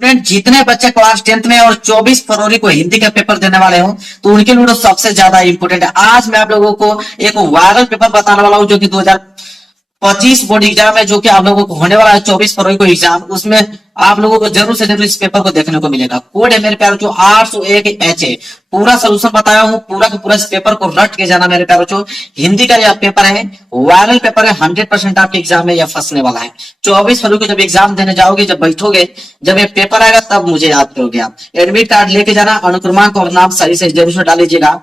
Student जितने बच्चे class 10th में और 24 फरवरी को हिंदी का पेपर देने वाले हो तो उनके लिए तो सबसे ज्यादा इंपोर्टेंट है। आज मैं आप लोगों को एक वायरल पेपर बताने वाला हूं जो कि 2025 बोर्ड एग्जाम है, जो कि आप लोगों को होने वाला है 24 फरवरी को एग्जाम। उसमें आप लोगों को जरूर से जरूर इस पेपर को देखने को मिलेगा। कोड है मेरे प्यारों जो 801 HA। पूरा सोल्यूशन बताया हूं, पूरा का पूरा इस पेपर को रट के जाना मेरे प्यारों जो। हिंदी का यह पेपर है, वायरल पेपर है, 100% आपके एग्जाम में यह फंसने वाला है। 24 फरवरी को जब एग्जाम देने जाओगे, जब बैठोगे, जब ये पेपर आएगा तब मुझे याद करोगे आप। एडमिट कार्ड लेके जाना, अनुक्रमांक और नाम सही से जरूर से डाल लीजिएगा।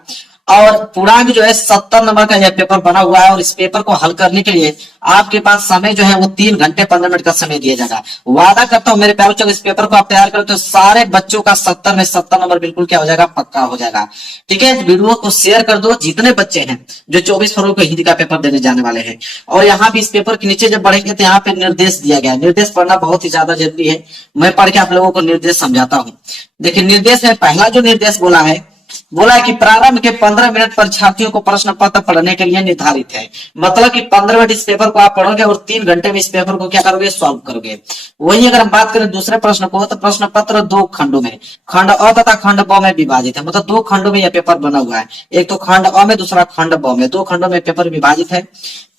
और पूर्णांक जो है 70 नंबर का यह पेपर बना हुआ है और इस पेपर को हल करने के लिए आपके पास समय जो है वो 3 घंटे 15 मिनट का समय दिया जाएगा। वादा करता हूं मेरे प्यारों चलो इस पेपर को आप तैयार करो तो सारे बच्चों का 70 में 70 नंबर बिल्कुल क्या हो जाएगा, पक्का हो जाएगा। ठीक है, वीडियो को शेयर कर दो जितने बच्चे हैं जो 24 फरवरी को हिंदी का पेपर देने जाने वाले हैं। और यहाँ भी इस पेपर के नीचे जब बढ़ेंगे तो यहाँ पे निर्देश दिया गया है। निर्देश पढ़ना बहुत ही ज्यादा जरूरी है। मैं पढ़ के आप लोगों को निर्देश समझाता हूँ। देखिए निर्देश में पहला जो निर्देश बोला है कि प्रारंभ के 15 मिनट परीक्षार्थियों को प्रश्न पत्र पढ़ने के लिए निर्धारित है। मतलब कि 15 मिनट इस पेपर को आप पढ़ोगे और 3 घंटे में इस पेपर को क्या करोगे, सॉल्व करोगे। वही अगर हम बात करें दूसरे प्रश्न को, तो प्रश्न पत्र 2 खंडों में, खंड अ तथा खंड ब में विभाजित है। मतलब 2 खंडों में यह पेपर बना हुआ है। एक तो खंड अ में, दूसरा खंड ब में, 2 खंडों में पेपर विभाजित है।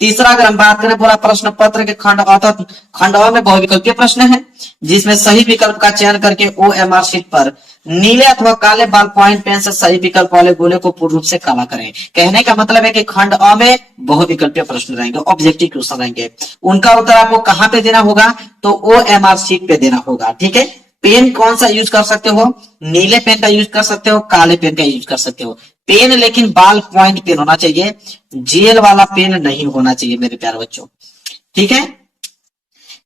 तीसरा अगर हम बात करें, बोला प्रश्न पत्र के खंड अ में बहुविकल्पीय प्रश्न है, जिसमें सही विकल्प का चयन करके OMR शीट पर नीले अथवा काले बाल पॉइंट पेन से सही विकल्प वाले गोले को पूर्ण रूप से काला करें। कहने का मतलब है कि खंड अ में बहुविकल्पीय प्रश्न रहेंगे, ऑब्जेक्टिव क्वेश्चन रहेंगे। उनका उत्तर आपको कहां पे देना होगा, तो OMR शीट पे देना होगा। ठीक है, पेन कौन सा यूज कर सकते हो, नीले पेन का यूज कर सकते हो, काले पेन का यूज कर सकते हो। पेन लेकिन बाल पॉइंट पेन होना चाहिए, जेल वाला पेन नहीं होना चाहिए मेरे प्यारे बच्चों। ठीक है,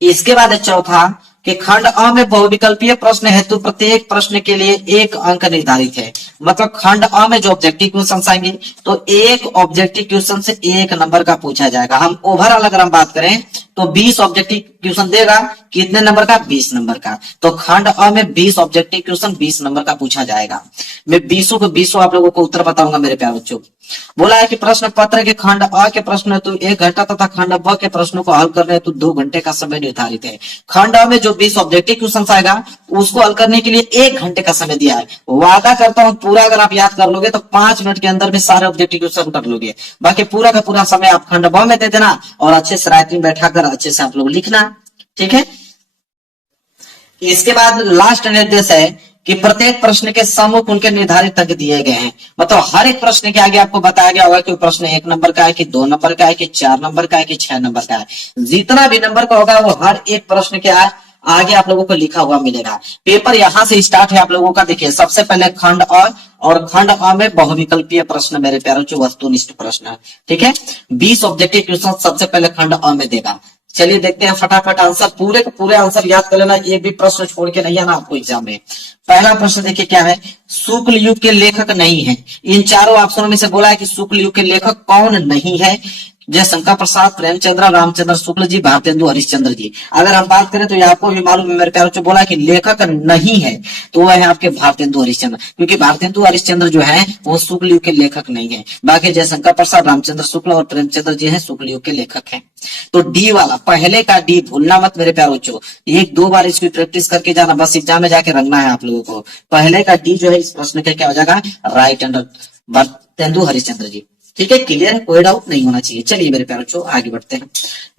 इसके बाद चौथा कि खंड अ में बहुविकल्पीय प्रश्न हेतु प्रत्येक प्रश्न के लिए 1 अंक निर्धारित है। मतलब खंड अ में जो ऑब्जेक्टिव क्वेश्चन आएंगे तो एक ऑब्जेक्टिव क्वेश्चन से 1 नंबर का पूछा जाएगा। हम ओवरऑल अगर हम बात करें तो 20 ऑब्जेक्टिव क्वेश्चन देगा, कितने नंबर का, 20 नंबर का। तो खंड अ में 20 ऑब्जेक्टिव क्वेश्चन 20 नंबर का पूछा जाएगा। मैं 20 को 20 आप लोगों को उत्तर बताऊंगा मेरे प्यारे बच्चों। बोला है कि प्रश्न पत्र के खंड अ के प्रश्न हेतु 1 घंटा तथा खंड ब के प्रश्नों को हल करने हेतु 2 घंटे का समय निर्धारित है। खंड अ में जो 20 ऑब्जेक्टिव क्वेश्चन आएगा उसको हल करने के लिए 1 घंटे का समय दिया है। वादा करता हूं पूरा अगर आप याद कर लोगे तो 5 मिनट के अंदर में सारे ऑब्जेक्टिव क्वेश्चन कर लोगे। बाकी पूरा का पूरा समय आप खंड ब में दे देना और अच्छे से राइटिंग बैठाकर अच्छे से आप लोग लिखना। ठीक है, इसके बाद लास्ट निर्देश है कि प्रत्येक प्रश्न के सम्मुख उनके निर्धारित अंक दिए गए हैं। मतलब हर एक प्रश्न के आगे आपको बताया गया होगा कि प्रश्न 1 नंबर का है, कि 2 नंबर का है, कि 4 नंबर का है, कि 6 नंबर का है। जितना भी नंबर का होगा वो हर एक प्रश्न के आगे आप लोगों को लिखा हुआ मिलेगा। पेपर यहां से स्टार्ट है आप लोगों का। देखिए सबसे पहले खंड अ, और खंड अ में बहुविकल्पीय प्रश्न मेरे प्यारों जो वस्तुनिष्ठ प्रश्न। ठीक है, 20 ऑब्जेक्टिव क्वेश्चन सबसे पहले खंड अ में देगा। चलिए देखते हैं फटाफट आंसर, पूरे के पूरे आंसर याद कर लेना, एक भी प्रश्न छोड़ के नहीं आना आपको एग्जाम में। पहला प्रश्न देखिए क्या है, शुक्ल युग के लेखक नहीं है। इन चारों ऑप्शनों में से बोला है कि शुक्ल युग के लेखक कौन नहीं है। जयशंकर प्रसाद, प्रेमचंद्र, रामचंद्र शुक्ल जी, भारतेंदु हरिश्चंद्र जी। अगर हम बात करें तो ये आपको भी मालूम है मेरे प्यारों जो बोला कि लेखक नहीं है तो वह है आपके भारतेंदु हरिश्चंद्र, क्योंकि भारतेंदु हरिश्चंद्र जो है वो शुक्ल युग के लेखक नहीं है। बाकी जयशंकर प्रसाद, रामचंद्र शुक्ल और प्रेमचंद्र जी है शुक्ल युग के लेखक है। तो डी वाला, पहले का डी भूलना मत मेरे प्यारों बच्चों। 1-2 बार इसकी प्रैक्टिस करके जाना, बस एग्जाम में जाके रंगना है आप लोगों को। पहले का डी जो है इस प्रश्न का क्या हो जाएगा, राइट आंसर भारतेंदु हरिश्चंद्र जी। ठीक है, क्लियर, कोई डाउट नहीं होना चाहिए। चलिए मेरे प्यारों बच्चों आगे बढ़ते हैं।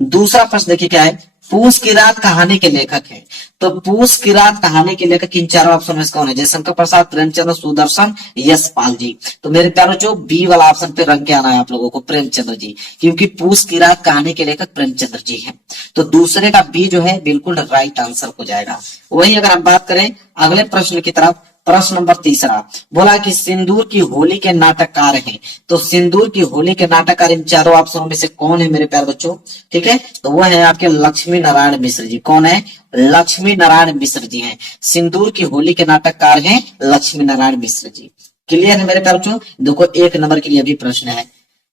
दूसरा प्रश्न देखिए क्या है, पूस की रात कहानी के लेखक है। तो पूस की रात कहानी के लेखक इन चारों ऑप्शन में कौन है, जयशंकर प्रसाद, प्रेमचंद्र, सुदर्शन, यशपाल जी। तो मेरे प्यारों जो बी वाला ऑप्शन पे रंग के आना है आप लोगों को, प्रेमचंद्र जी, क्योंकि पूस की रात कहानी के लेखक प्रेमचंद्र जी हैं। तो दूसरे का बी जो है बिल्कुल राइट आंसर हो जाएगा। वही अगर हम बात करें अगले प्रश्न की तरफ, प्रश्न नंबर तीसरा बोला कि सिंदूर की होली के नाटककार हैं। तो सिंदूर की होली के नाटककार इन चारों ऑप्शनों में से कौन है मेरे प्यारे बच्चों। ठीक है, तो वह है आपके लक्ष्मी नारायण मिश्र जी। कौन है, लक्ष्मी नारायण मिश्र जी हैं। सिंदूर की होली के नाटककार हैं लक्ष्मी नारायण मिश्र जी। क्लियर है मेरे प्यारे बच्चों। देखो 1 नंबर के लिए भी प्रश्न है।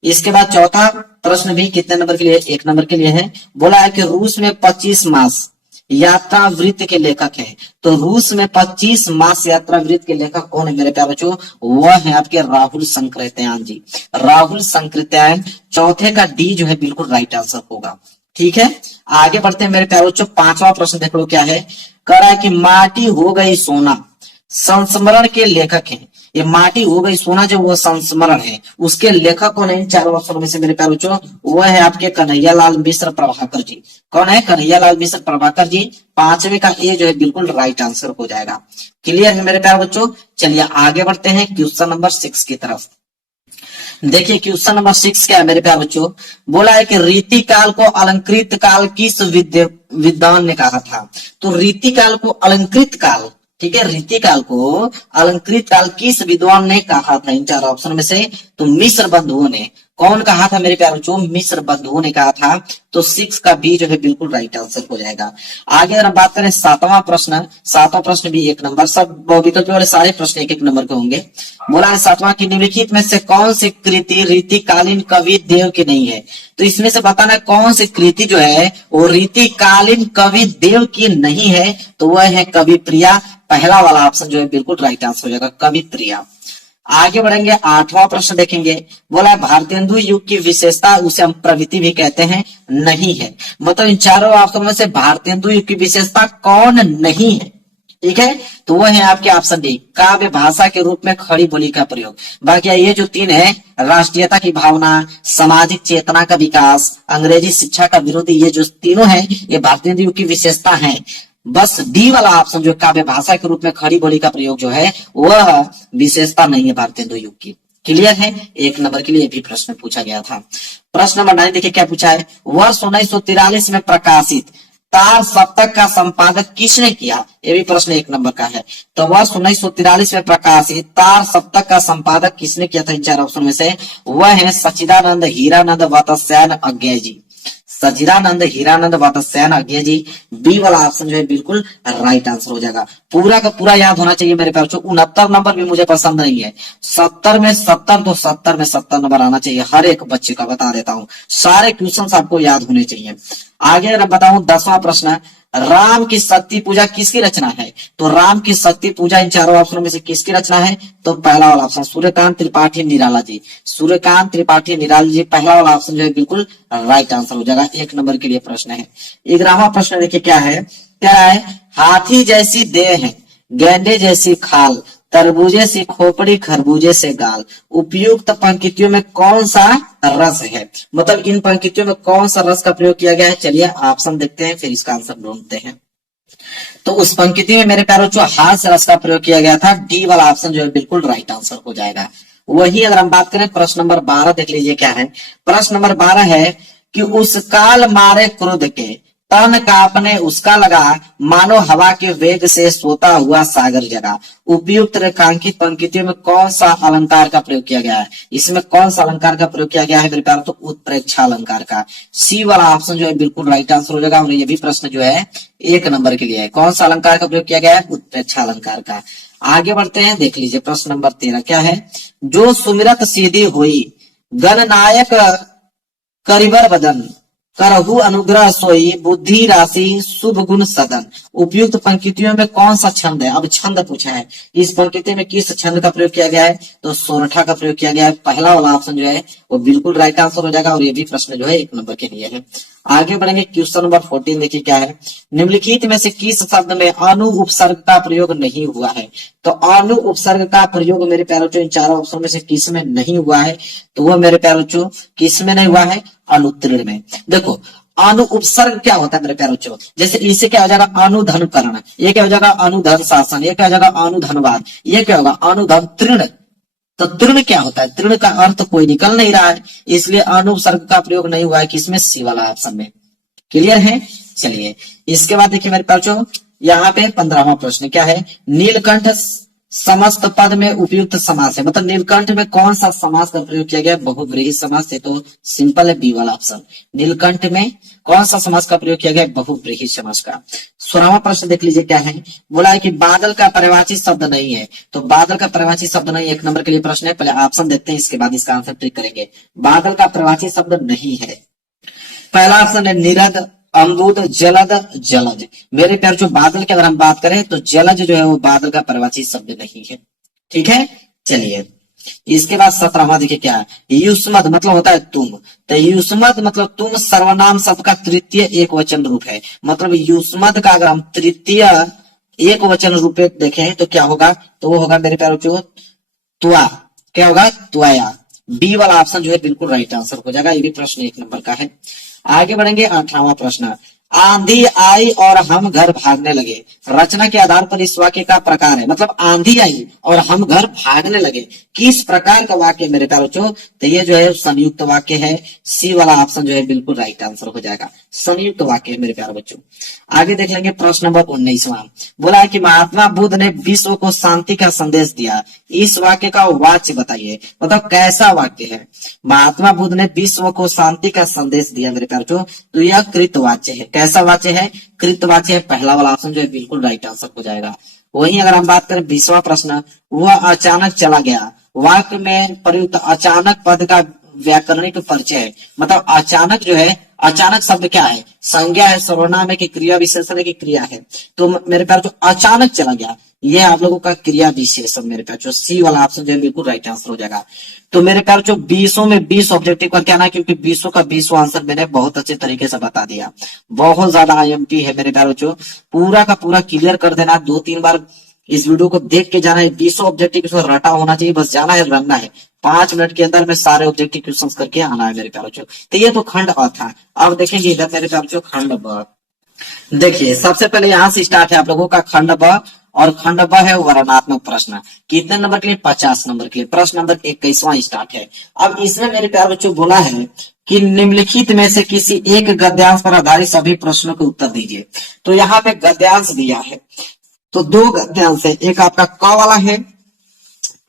इसके बाद चौथा प्रश्न भी कितने नंबर के लिए, 1 नंबर के लिए है। बोला है कि रूस में 25 मास यात्रा वृत्त के लेखक हैं। तो रूस में 25 मास यात्रा वृत्त के लेखक कौन है मेरे प्यारे बच्चों, वह है आपके राहुल संकृत्यायन जी। राहुल संकृत्यायन, चौथे का डी जो है बिल्कुल राइट आंसर होगा। ठीक है, आगे बढ़ते हैं मेरे प्यारे बच्चों, पांचवा प्रश्न देख लो क्या है। कह रहा है कि माटी हो गई सोना संस्मरण के लेखक हैं। ये माटी हो गई सोना जो वो संस्मरण है, उसके लेखक कौन है? इन चारों अक्षरों में से मेरे प्यारे बच्चों वो है आपके कन्हैयालाल मिश्र प्रभाकर जी। कौन है? कन्हैयालाल मिश्र प्रभाकर जी। पांचवे का ए जो है बिल्कुल राइट आंसर हो जाएगा। क्लियर है मेरे प्यारे बच्चों? चलिए आगे बढ़ते हैं क्वेश्चन नंबर 6 की तरफ। देखिए क्वेश्चन नंबर 6 क्या है मेरे प्यारे बच्चों। बोला है कि रीति काल को अलंकृत काल किस विद्वान ने कहा था? तो रीति काल को अलंकृत काल, ठीक है, रीति काल को अलंकृत काल किस विद्वान ने कहा था? इन चार ऑप्शन में से तो मिश्र बंधुओं ने। कौन कहा था मेरे प्यारे बच्चों? मिश्र बंधुओं ने कहा था। तो 6 का बी जो है बिल्कुल राइट आंसर हो जाएगा। आगे अगर हम बात करें सातवां प्रश्न भी 1 नंबर, सब विकल्प वाले सारे प्रश्न 1-1 नंबर के होंगे। बोला है सातवां की निम्नलिखित में से कौन सी कृति रीतिकालीन कवि देव की नहीं है? तो इसमें से बताना कौन सी कृति जो है वो रीतिकालीन कवि देव की नहीं है। तो वह है कवि प्रिया। पहला वाला ऑप्शन जो है बिल्कुल राइट आंसर हो जाएगा, कवि प्रिया। आगे बढ़ेंगे, 8वां प्रश्न देखेंगे। बोला है भारतेंदु युग की विशेषता उसे हम प्रवृत्ति भी कहते हैं, नहीं है। मतलब इन चारों ऑप्शन में से भारतेंदु युग की विशेषता कौन नहीं है? ठीक है, तो वो है आपके ऑप्शन डी, काव्य भाषा के रूप में खड़ी बोली का प्रयोग। बाकी ये जो 3 है, राष्ट्रीयता की भावना, सामाजिक चेतना का विकास, अंग्रेजी शिक्षा का विरोधी, ये जो तीनों है ये भारतीय युग की विशेषता है। बस डी वाला ऑप्शन जो काव्य भाषा के रूप में खड़ी बोली का प्रयोग जो है वह विशेषता नहीं है भारतीय युग की। क्लियर है? 1 नंबर के लिए भी प्रश्न पूछा गया था। प्रश्न नंबर 9 देखिए क्या पूछा है। वर्ष 1943 में प्रकाशित तार सप्तक का संपादक किसने किया? ये भी प्रश्न 1 नंबर का है। तो वर्ष 1943 में प्रकाशित तार सप्तक का संपादक किसने किया था? इन 4 ऑप्शन में से वह है सच्चिदानंद हीरानंद वत्स्यायन अज्ञेय जी। सच्चिदानंद हीरानंद वत्स्यायन अज्ञेय जी। बी वाला ऑप्शन जो है बिल्कुल राइट आंसर हो जाएगा। पूरा का पूरा याद होना चाहिए मेरे प्यारे बच्चों। 69 नंबर भी मुझे पसंद नहीं है। 70 में 70 तो 70 में 70 नंबर आना चाहिए हर एक बच्चे का, बता देता हूँ। सारे क्वेश्चन आपको याद होने चाहिए। आगे अगर बताऊं 10वां प्रश्न, राम की शक्ति पूजा किसकी रचना है? तो राम की शक्ति पूजा इन चारों ऑप्शनों में से किसकी रचना है? तो पहला वाला ऑप्शन सूर्यकांत त्रिपाठी निराला जी। सूर्यकांत त्रिपाठी निराला जी, पहला वाला ऑप्शन जो है बिल्कुल राइट आंसर हो जाएगा। 1 नंबर के लिए प्रश्न है। 11वां प्रश्न देखिए क्या है। क्या है? हाथी जैसी देह है, गेंडे जैसी खाल, तरबूजे से खोपड़ी, खरबूजे से गाल, उपयुक्त पंक्तियों में कौन सा रस है? मतलब इन पंक्तियों में कौन सा रस का प्रयोग किया गया है? चलिए ऑप्शन देखते हैं फिर इसका आंसर ढूंढते हैं। तो उस पंक्ति में मेरे प्यारों जो हास्य रस का प्रयोग किया गया था, डी वाला ऑप्शन जो है बिल्कुल राइट आंसर हो जाएगा। वही अगर हम बात करें प्रश्न नंबर 12 देख लीजिए क्या है। प्रश्न नंबर 12 है कि उस काल मारे क्रोध के तन कांपने उसका लगा, मानो हवा के वेग से सोता हुआ सागर जगा। उपयुक्त रेखांकित पंक्तियों में कौन सा अलंकार का प्रयोग किया गया है? इसमें कौन सा अलंकार का प्रयोग किया गया है मेरे प्यारों? तो उत्प्रेक्षा अलंकार का। सी वाला ऑप्शन जो है बिल्कुल राइट आंसर हो जाएगा। और ये भी प्रश्न जो है 1 नंबर के लिए है। कौन सा अलंकार का प्रयोग किया गया है? उत्प्रेक्षा अलंकार का। आगे बढ़ते हैं, देख लीजिए प्रश्न नंबर 13 क्या है। जो सुमिरत सीधी हुई गणनायक करिबर बदन, करहु अनुग्रह सोई, बुद्धि राशि शुभ गुण सदन। उपयुक्त पंक्तियों में कौन सा छंद है? अब छंद पूछा है, इस पंक्ति में किस छंद का प्रयोग किया गया है? तो सोरठा का प्रयोग किया गया है। पहला वाला ऑप्शन जो है वो बिल्कुल राइट आंसर हो जाएगा। और ये भी प्रश्न जो है 1 नंबर के लिए है। आगे बढ़ेंगे, क्वेश्चन नंबर 14 देखिए क्या है। निम्नलिखित में से किस शब्द में अनु उपसर्ग का प्रयोग नहीं हुआ है? तो अनु उपसर्ग का प्रयोग मेरे प्यारों इन चारों ऑप्शन में से किस में नहीं हुआ है? तो वह मेरे प्यारों किस में नहीं हुआ है? अनुत्तीर्ण में। देखो अनु उपसर्ग क्या होता है मेरे प्यारे बच्चों? जैसे इसे क्या हो जाएगा? अनुधन करण, ये क्या हो जाएगा? अनुधन शासन, ये क्या हो जाएगा? अनुधनवाद, ये क्या होगा? अनुधन तृण। तो तृण क्या होता है? तृण का अर्थ कोई निकल नहीं रहा है, इसलिए अनुपसर्ग का प्रयोग नहीं हुआ है किसमें? सी वाला ऑप्शन में। क्लियर है? चलिए इसके बाद देखिए मेरे बच्चों यहाँ पे 15वां प्रश्न क्या है। नीलकंठ समस्त पद में उपयुक्त समास है। मतलब नीलकंठ में कौन सा समास का प्रयोग किया गया? बहुव्रीहि समास है। तो सिंपल है बी वाला ऑप्शन। नीलकंठ में कौन सा समास का प्रयोग किया गया? बहुव्रीहि समास का। 16वां प्रश्न देख लीजिए क्या है। बोला है कि बादल का पर्यायवाची शब्द नहीं है। तो बादल का पर्यायवाची शब्द नहीं, 1 नंबर के लिए प्रश्न है। पहले ऑप्शन देखते हैं, इसके बाद इसका आंसर ट्रिक करेंगे। बादल का पर्यायवाची शब्द नहीं है। पहला ऑप्शन है निरद, अम्बुद, जलद, जलज। मेरे प्यार जो बादल की अगर हम बात करें तो जलज जो है वो बादल का पर्यायवाची शब्द नहीं है। ठीक है, चलिए इसके बाद 17वां देखिए क्या है, युष्मद मतलब होता है तुम। तो युष्मद मतलब तुम सर्वनाम शब्द का तृतीय एक वचन रूप है। मतलब युष्मद का अगर हम तृतीय एक वचन रूप में देखें तो क्या होगा, तो वो होगा मेरे प्यारे बच्चों त्वा। क्या होगा, त्वया। बी वाला ऑप्शन जो है बिल्कुल राइट आंसर हो जाएगा। ये भी प्रश्न 1 नंबर का है। आगे बढ़ेंगे 18वां प्रश्न। आंधी आई और हम घर भागने लगे। रचना के आधार पर इस वाक्य का प्रकार है, मतलब आंधी आई और हम घर भागने लगे, किस प्रकार का वाक्य मेरे प्यारे बच्चों, तो ये जो है संयुक्त वाक्य है। सी वाला ऑप्शन जो है बिल्कुल राइट आंसर हो जाएगा, संयुक्त वाक्य है मेरे प्यारे बच्चों। आगे देख लेंगे प्रश्न नंबर 19वां। बोला है कि महात्मा बुद्ध ने विश्व को शांति का संदेश दिया, इस वाक्य का वाच्य बताइए। मतलब कैसा वाक्य है, महात्मा बुद्ध ने विश्व को शांति का संदेश दिया मेरे प्यारे बच्चों, तो यह कृतवाच्य है। कैसा वाच्य है, कृतवाच्य है। पहला वाला ऑप्शन जो है बिल्कुल राइट आंसर हो जाएगा। वहीं अगर हम बात करें 20वां प्रश्न, वह अचानक चला गया। वाक्य में प्रयुक्त अचानक पद का व्याकरणिक परिचय है। मतलब अचानक जो है, अचानक शब्द क्या है, संज्ञा है, सर्वनाम है कि क्रिया विशेषण है कि क्रिया है। तो मेरे प्यार जो अचानक चला गया, ये आप लोगों का क्रिया विशेषण मेरे प्यार जो सी वाला ऑप्शन जो है बिल्कुल राइट आंसर हो जाएगा। तो मेरे प्यार जो 20 में 20 ऑब्जेक्टिव का क्या ना, क्योंकि 20 का 20 आंसर मैंने बहुत अच्छे तरीके से बता दिया। बहुत ज्यादा आईएमपी है मेरे प्यार बच्चों, पूरा का पूरा क्लियर कर देना। 2-3 बार इस वीडियो को देख के जाना है। 20 ऑब्जेक्टिव इसमें रटा होना चाहिए, बस जाना है, रनना है। 5 मिनट के अंदर में सारे ऑब्जेक्टिव क्वेश्चन करके आना है मेरे प्यारे बच्चों। तो ये तो खंड अ था। अब देखेंगे इधर मेरे प्यारे बच्चों खंड ब। देखिए सबसे पहले यहाँ से स्टार्ट है आप लोगों का खंड ब, और खंड ब है वर्णनात्मक प्रश्न। कितने नंबर के लिए, 50 नंबर के लिए। प्रश्न नंबर 21वां स्टार्ट है। अब इसमें मेरे प्यारे बच्चों बोला है कि निम्नलिखित में से किसी एक गद्यांश पर आधारित सभी प्रश्नों के उत्तर दीजिए। तो यहाँ पे गद्यांश दिया है, तो 2 गद्यांश है। एक आपका क वाला है,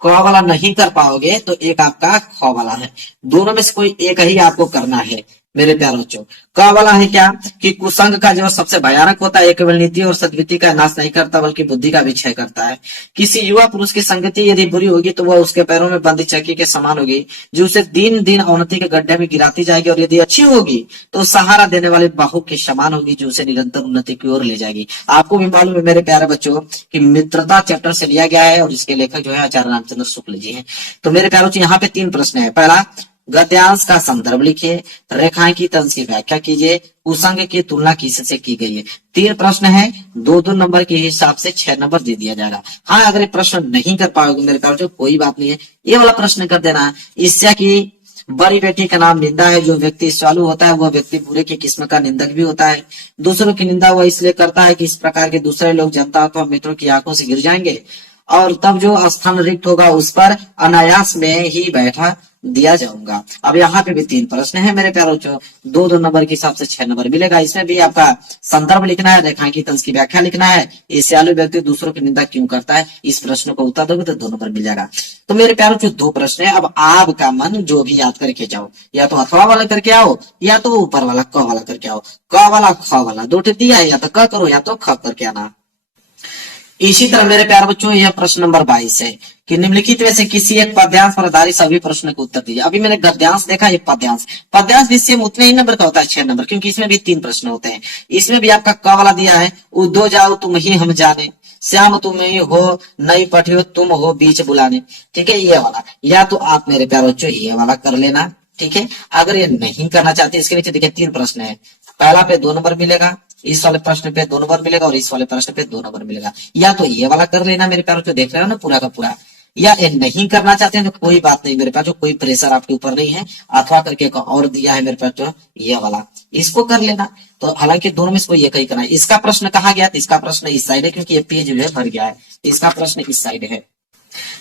क वाला नहीं कर पाओगे तो एक आपका ख वाला है। दोनों में से कोई एक ही आपको करना है मेरे प्यारे बच्चों। क वाला है क्या कि कुसंग का जो सबसे भयानक होता है, केवल नीति और सद्विति का नाश नहीं करता बल्कि बुद्धि का भी क्षय करता है। किसी युवा पुरुष की संगति यदि बुरी होगी तो वह उसके पैरों में बंदी चक्की के समान होगी, जो उसे दिन दिन अवनति के गड्ढे में गिराती जाएगी, और यदि अच्छी होगी तो सहारा देने वाले बाहु के समान होगी, जो उसे निरंतर उन्नति की ओर ले जाएगी। आपको भी मालूम है मेरे प्यारे बच्चों कि मित्रता चैप्टर से लिया गया है, और इसके लेखक जो है आचार्य रामचंद्र शुक्ल जी हैं। तो मेरे प्यारे बच्चों यहाँ पे 3 प्रश्न है। पहला, गद्यांश का संदर्भ लिखिए, रेखाएं की तंज की व्याख्या कीजिए, कुसंग की तुलना किससे की गई है। 3 प्रश्न है, 2-2 नंबर के हिसाब से 6 नंबर दे दिया जाएगा। हाँ, अगर ये प्रश्न नहीं कर पाओगे मेरे प्यारे बच्चों कोई बात नहीं है, ये वाला प्रश्न कर देना है। ईर्ष्या की बड़ी बेटी का नाम निंदा है। जो व्यक्ति ईर्ष्यालु होता है वह व्यक्ति बुरे की किस्म का निंदक भी होता है। दूसरों की निंदा वह इसलिए करता है कि इस प्रकार के दूसरे लोग जनता अथवा मित्रों की आंखों से गिर जाएंगे, और तब जो स्थान रिक्त होगा उस पर अनायास में ही बैठा दिया जाऊंगा। अब यहाँ पे भी 3 प्रश्न है मेरे प्यारों बच्चों, 2-2 नंबर के हिसाब से 6 नंबर मिलेगा। इसमें भी आपका संदर्भ लिखना है, रेखाएं की तंज की व्याख्या लिखना है, ईर्ष्यालु व्यक्ति दूसरों की निंदा क्यों करता है। इस प्रश्न को उत्तर दोगे तो 2 नंबर मिल जाएगा। तो मेरे प्यारों बच्चों 2 प्रश्न है। अब आपका मन जो भी याद करके जाओ, या तो अथवा वाला करके आओ, या तो ऊपर वाला क वाला करके आओ। क वाला ख वाला 2 दिया है, या तो क करो या तो ख करके आना। इसी तरह मेरे प्यारे बच्चों यह प्रश्न नंबर 22 है कि निम्नलिखित में से किसी एक पद्यांश पर आधारित सभी प्रश्न को उत्तर दीजिए। अभी मैंने गद्यांश देखा, ये पद्यांश। पद्यांश भी सेम उतने ही नंबर का होता है, 6 नंबर, क्योंकि इसमें भी 3 प्रश्न होते हैं। इसमें भी आपका क वाला दिया है, उदो जाओ तुम ही हम जाने, श्याम तुम ही हो नई पठियो तुम हो बीच बुलाने। ठीक है, ये वाला। या तो आप मेरे प्यारे बच्चों ये वाला कर लेना, ठीक है। अगर ये नहीं करना चाहते, इसके नीचे देखिए 3 प्रश्न है। पहला पे 2 नंबर मिलेगा, इस वाले प्रश्न पे 2 नंबर मिलेगा, और इस वाले प्रश्न पे 2 नंबर मिलेगा। या तो ये वाला कर लेना मेरे प्यारों, जो देख रहे हो ना पूरा का पूरा, या ये नहीं करना चाहते हैं तो कोई बात नहीं मेरे पास, जो कोई प्रेशर आपके ऊपर नहीं है। अथवा करके एक और दिया है मेरे पास, जो ये वाला, इसको कर लेना। तो हालांकि दोनों में से कोई एक ही करना है। इसका प्रश्न कहाँ गया, तो इसका प्रश्न इस साइड है, क्योंकि ये पेज जो है भर गया है। इसका प्रश्न इस साइड है।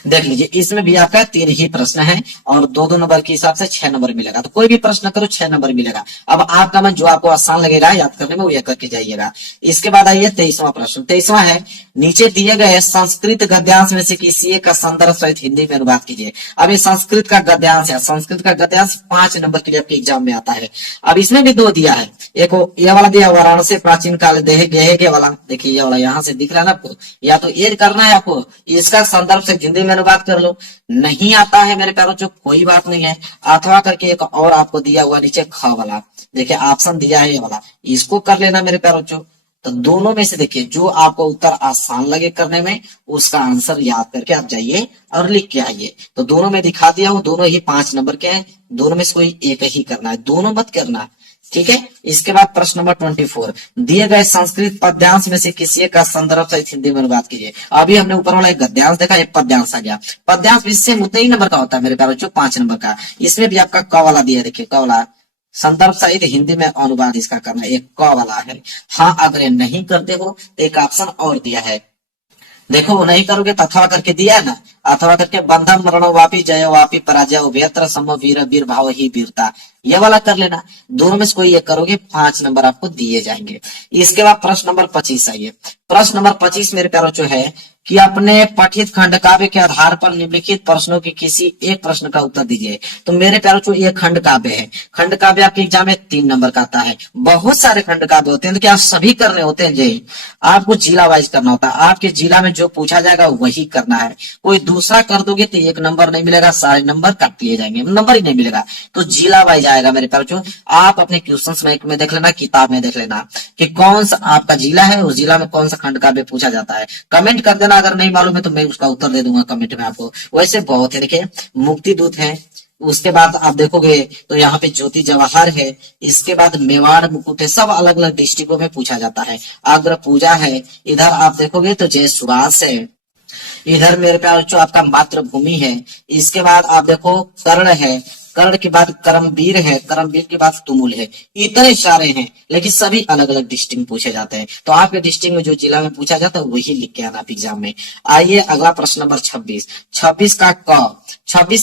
देख लीजिए, इसमें भी आपका 3 ही प्रश्न है, और 2-2 नंबर के हिसाब से 6 नंबर मिलेगा। तो कोई भी प्रश्न करो 6 नंबर मिलेगा। अब आपका मन जो आपको आसान लगेगा याद करने में, वो ये करके जाइएगा। इसके बाद आइए 23वां प्रश्न। 23वां है, नीचे दिए गए संस्कृत गद्यांश में से किसी एक का संदर्भ सहित हिंदी में अनुवाद कीजिए। अब ये संस्कृत का गद्यांश है। संस्कृत का गद्यांश 5 नंबर के लिए आपके एग्जाम में आता है। अब इसमें भी 2 दिया है। एक ये वाला दिया, वाराणसी प्राचीन काल देह गेहे वाला, देखिए ये वाला यहाँ से दिख रहा है ना आपको। या तो ये करना है आपको, इसका संदर्भ से हिंदी में अनुवाद कर लो। नहीं आता है मेरे प्यारों जो कोई बात नहीं है, अथवा करके एक और आपको दिया हुआ नीचे ख वाला, देखिए ऑप्शन दिया है ये वाला, इसको कर लेना मेरे प्यारों जो। तो दोनों में से देखिए जो आपको उत्तर आसान लगे करने में उसका आंसर याद करके आप जाइए और लिख के आइए। तो दोनों में दिखा दिया हूं, दोनों ही 5 नंबर के हैं, दोनों में से कोई एक ही करना है, दोनों मत करना। ठीक है। इसके बाद प्रश्न नंबर 24, दिए गए संस्कृत पद्यांश में से किसी एक का संदर्भ सहित हिंदी में अनुवाद कीजिए। अभी हमने ऊपर वाला एक गद्यांश देखा, एक पद्यांश आ गया। पद्यांश भी सेम उतने ही नंबर का होता है मेरे प्यारे बच्चों, 5 नंबर का। इसमें भी आपका क वाला दिया, देखिए क वाला संदर्भ सहित हिंदी में अनुवाद इसका करना है, एक क वाला है। हाँ, अगर ये नहीं करते हो तो एक ऑप्शन और दिया है, देखो वो नहीं करोगे तो अथवा करके दिया है ना, अथवा करके बंधन मरण वापी जय वापी पराजय उभयत्र सम वीर वीर भाव ही वीरता, ये वाला कर लेना। दोनों में से कोई एक करोगे 5 नंबर आपको दिए जाएंगे। इसके बाद प्रश्न नंबर 25 आइए। प्रश्न नंबर 25 मेरे प्यारो जो है कि अपने पठित खंड काव्य के आधार पर निम्नलिखित प्रश्नों के किसी एक प्रश्न का उत्तर दीजिए। तो मेरे प्यारो जो ये खंड काव्य है, खंड काव्य आपके एग्जाम में 3 नंबर का आता है। बहुत सारे खंड काव्य होते हैं तो क्या सभी करने होते हैं जी, आपको जिला वाइज करना होता है। आपके जिला में जो पूछा जाएगा वही करना है। कोई दूसरा कर दोगे तो 1 नंबर नहीं मिलेगा, सारे नंबर काट लिए जाएंगे, नंबर ही नहीं मिलेगा। तो जिला वाइज आएगा मेरे प्यारो जो, आप अपने क्वेश्चन बैंक में देख लेना, किताब में देख लेना कि कौन सा आपका जिला है, उस जिला में कौन सा खंड काव्य पूछा जाता है। कमेंट कर देना, अगर नहीं मालूम है तो मैं उसका उत्तर दे दूंगा कमेंट में आपको। वैसे बहुत है, देखिए मुक्ति दूत है, उसके बाद आप देखोगे तो यहाँ पे ज्योति जवाहर है, इसके बाद मेवाड़ मुकुट है, सब अलग अलग डिस्ट्रिक्टों में पूछा जाता है। अग्र पूजा है, इधर आप देखोगे तो जय सुभाष है, इधर मेरे प्यार जो आपका मातृभूमि है। इसके बाद आप देखो कर्ण है, कर्ण के बाद करमवीर है, करमवीर के बाद तुमुल है। इतने सारे हैं लेकिन सभी अलग अलग डिस्ट्रिक्ट में पूछे जाते हैं। तो आपके डिस्ट्रिक्ट में जो जिला में पूछा जाता है वही लिख के आना आप एग्जाम में। आइए अगला प्रश्न नंबर 26। 26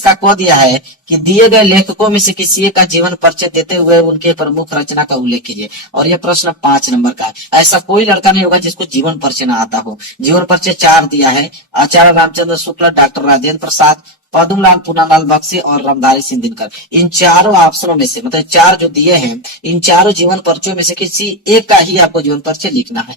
का क दिया है कि दिए गए लेखकों में से किसी एक का जीवन परिचय देते हुए उनके प्रमुख रचना का उल्लेख कीजिए। और यह प्रश्न 5 नंबर का है। ऐसा कोई लड़का नहीं होगा जिसको जीवन परिचय ना आता हो। जीवन परिचय 4 दिया है, आचार्य रामचंद्र शुक्ल, डॉक्टर राजेंद्र प्रसाद, पद्मलाल पूनालाल बख्शी और रामधारी सिंह दिनकर। इन चारों ऑप्शनों में से, मतलब 4 जो दिए हैं, इन चारों जीवन परिचयों में से किसी एक का ही आपको जीवन परिचय लिखना है।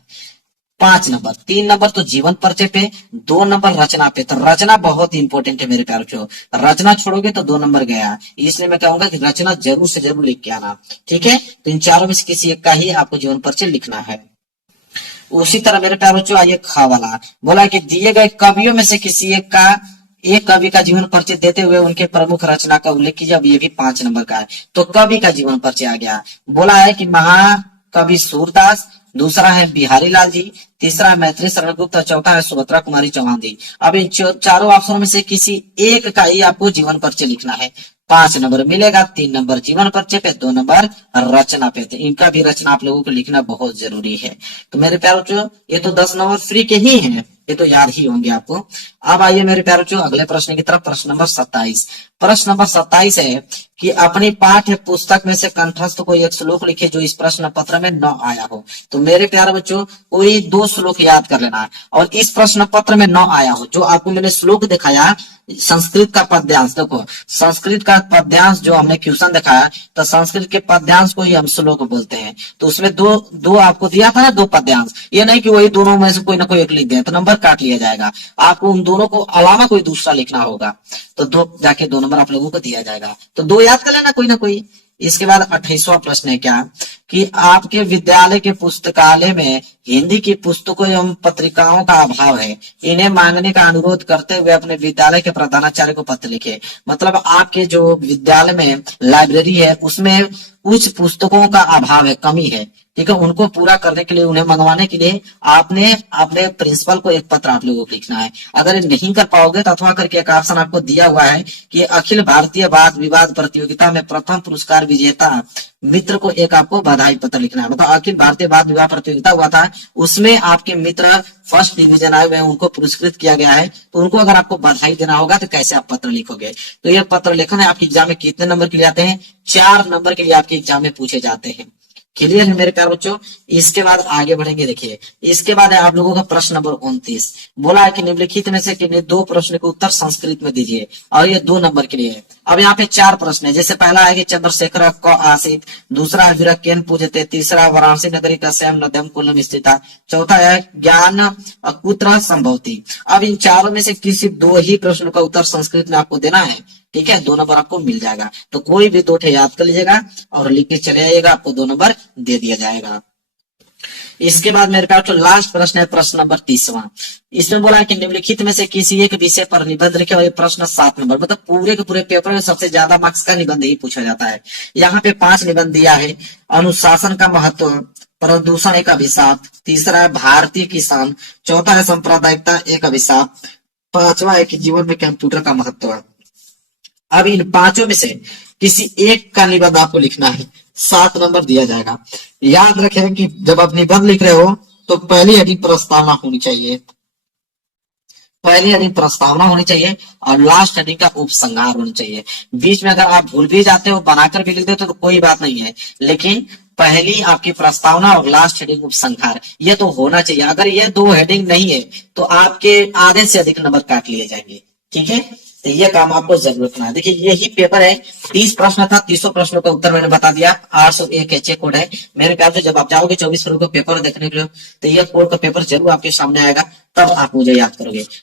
5 नंबर, 3 नंबर तो जीवन परिचय पे, 2 नंबर रचना पे। तो रचना बहुत इंपॉर्टेंट है मेरे प्यार को, रचना छोड़ोगे तो 2 नंबर गया। इसलिए मैं कहूंगा कि रचना जरूर से जरूर लिख के आना। ठीक है, तो इन चारों में से किसी एक का ही आपको जीवन परिचय लिखना है। उसी तरह मेरे प्यार बच्चों आइए ख वाला, बोला कि दिए गए कवियों में से किसी एक कवि का जीवन परिचय देते हुए उनके प्रमुख रचना का उल्लेख कीजिए। अब ये भी 5 नंबर का है। तो कवि का जीवन परिचय आ गया, बोला है कि महाकवि सूरदास, दूसरा है बिहारी लाल जी, तीसरा है मैथिली शरण गुप्त, चौथा है सुभद्रा कुमारी चौहान जी। अब इन चारों ऑप्शनों में से किसी एक का ही आपको जीवन परिचय लिखना है। 5 नंबर मिलेगा, 3 नंबर जीवन परिचय पे, 2 नंबर रचना पे। तो इनका भी रचना आप लोगों को लिखना बहुत जरूरी है। तो मेरे प्यारों ये तो 10 नंबर फ्री के ही हैं, ये तो याद ही होंगे आपको। अब आइए मेरे प्यारों अगले प्रश्न की तरफ। प्रश्न नंबर 27। प्रश्न नंबर 27 है कि अपनी पाठ्य पुस्तक में से कंठस्थ कोई एक श्लोक लिखे जो इस प्रश्न पत्र में न आया हो। तो मेरे प्यारे बच्चों कोई 2 श्लोक याद कर लेना, और इस प्रश्न पत्र में न आया हो जो आपको मैंने श्लोक दिखाया संस्कृत का पद्यांश। देखो संस्कृत का पद्यांश जो हमने क्वेश्चन दिखाया, तो संस्कृत के पद्यांश को ही हम श्लोक बोलते हैं। तो उसमें दो आपको दिया था ना, 2 पद्यांश। ये नहीं कि वही दोनों में से कोई ना कोई एक लिख दे तो नंबर काट लिया जाएगा। आपको उन दोनों को अलावा कोई दूसरा लिखना होगा, तो 2 नंबर आप लोगों को दिया जाएगा। तो 2 याद कर लेना कोई ना कोई। इसके बाद 28वां प्रश्न है क्या कि आपके विद्यालय के पुस्तकालय में हिंदी की पुस्तकों एवं पत्रिकाओं का अभाव है, इन्हें मांगने का अनुरोध करते हुए अपने विद्यालय के प्रधानाचार्य को पत्र लिखे। मतलब आपके जो विद्यालय में लाइब्रेरी है उसमें कुछ पुस्तकों का अभाव है, कमी है। ठीक है, उनको पूरा करने के लिए, उन्हें मंगवाने के लिए आपने अपने प्रिंसिपल को एक पत्र आप लोगों को लिखना है। अगर ये नहीं कर पाओगे तो अथवा करके एक ऑप्शन आपको दिया हुआ है कि अखिल भारतीय वाद विवाद प्रतियोगिता में प्रथम पुरस्कार विजेता मित्र को एक आपको बधाई पत्र लिखना है। मतलब अखिल भारतीय वाद विवाद प्रतियोगिता हुआ था, उसमें आपके मित्र फर्स्ट डिवीजन आए हुए हैं, उनको पुरस्कृत किया गया है। तो उनको अगर आपको बधाई देना होगा तो कैसे आप पत्र लिखोगे। तो ये पत्र लेखन है आपके एग्जाम में कितने नंबर के लिए आते हैं? 4 नंबर के लिए आपके एग्जाम में पूछे जाते हैं। क्लियर है मेरे प्यार बच्चों। इसके बाद आगे बढ़ेंगे। देखिए इसके बाद है आप लोगों का प्रश्न नंबर 29। बोला है कि निम्नलिखित में से किन्हीं 2 प्रश्न के उत्तर संस्कृत में दीजिए, और ये 2 नंबर के लिए है। अब यहाँ पे 4 प्रश्न है। जैसे पहला है कि चंद्रशेखर क आसित, दूसरा है विरह केन पूजते, तीसरा वाराणसी नगरी का श्याम नदम कुलम स्थिता, चौथा है ज्ञान कुत्र संभवती। अब इन चारों में से किसी 2 ही प्रश्न का उत्तर संस्कृत में आपको देना है। ठीक है, 2 नंबर आपको मिल जाएगा। तो कोई भी 2 ठे याद कर लीजिएगा और लिख के चले आइएगा, आपको 2 नंबर दे दिया जाएगा। इसके बाद मेरे पास जो लास्ट प्रश्न है, प्रश्न नंबर 30वां। इसमें बोला है कि निम्नलिखित में से किसी एक विषय पर निबंध लिखे, और ये प्रश्न 7 नंबर, मतलब पूरे के पूरे पेपर में सबसे ज्यादा मार्क्स का निबंध ही पूछा जाता है। यहाँ पे 5 निबंध दिया है। अनुशासन का महत्व, प्रदूषण एक अभिशाप, तीसरा है भारतीय किसान, चौथा है सांप्रदायिकता एक अभिशाप, पांचवा है कि जीवन में कंप्यूटर का महत्व है। अब इन पांचों में से किसी एक का निबंध आपको लिखना है, 7 नंबर दिया जाएगा। याद रखें कि जब आप निबंध लिख रहे हो तो पहली हेडिंग प्रस्तावना होनी चाहिए, पहली हेडिंग प्रस्तावना होनी चाहिए, और लास्ट हेडिंग का उपसंहार होनी चाहिए। बीच में अगर आप भूल भी जाते हो, बनाकर भी लिख देते हो तो कोई बात नहीं है, लेकिन पहली आपकी प्रस्तावना और लास्ट हेडिंग उपसंहार ये तो होना चाहिए। अगर ये 2 हेडिंग नहीं है तो आपके आधे से अधिक नंबर काट लिए जाएंगे। ठीक है, तो ये काम आपको जरूर करना है। देखिए यही पेपर है, 30 प्रश्न था, 30 प्रश्नों का उत्तर मैंने बता दिया। 801 एचए कोड है। मेरे ख्याल से जब आप जाओगे 24 फरवरी को पेपर देखने के लिए, तो ये कोड का पेपर जरूर आपके सामने आएगा, तब आप मुझे याद करोगे।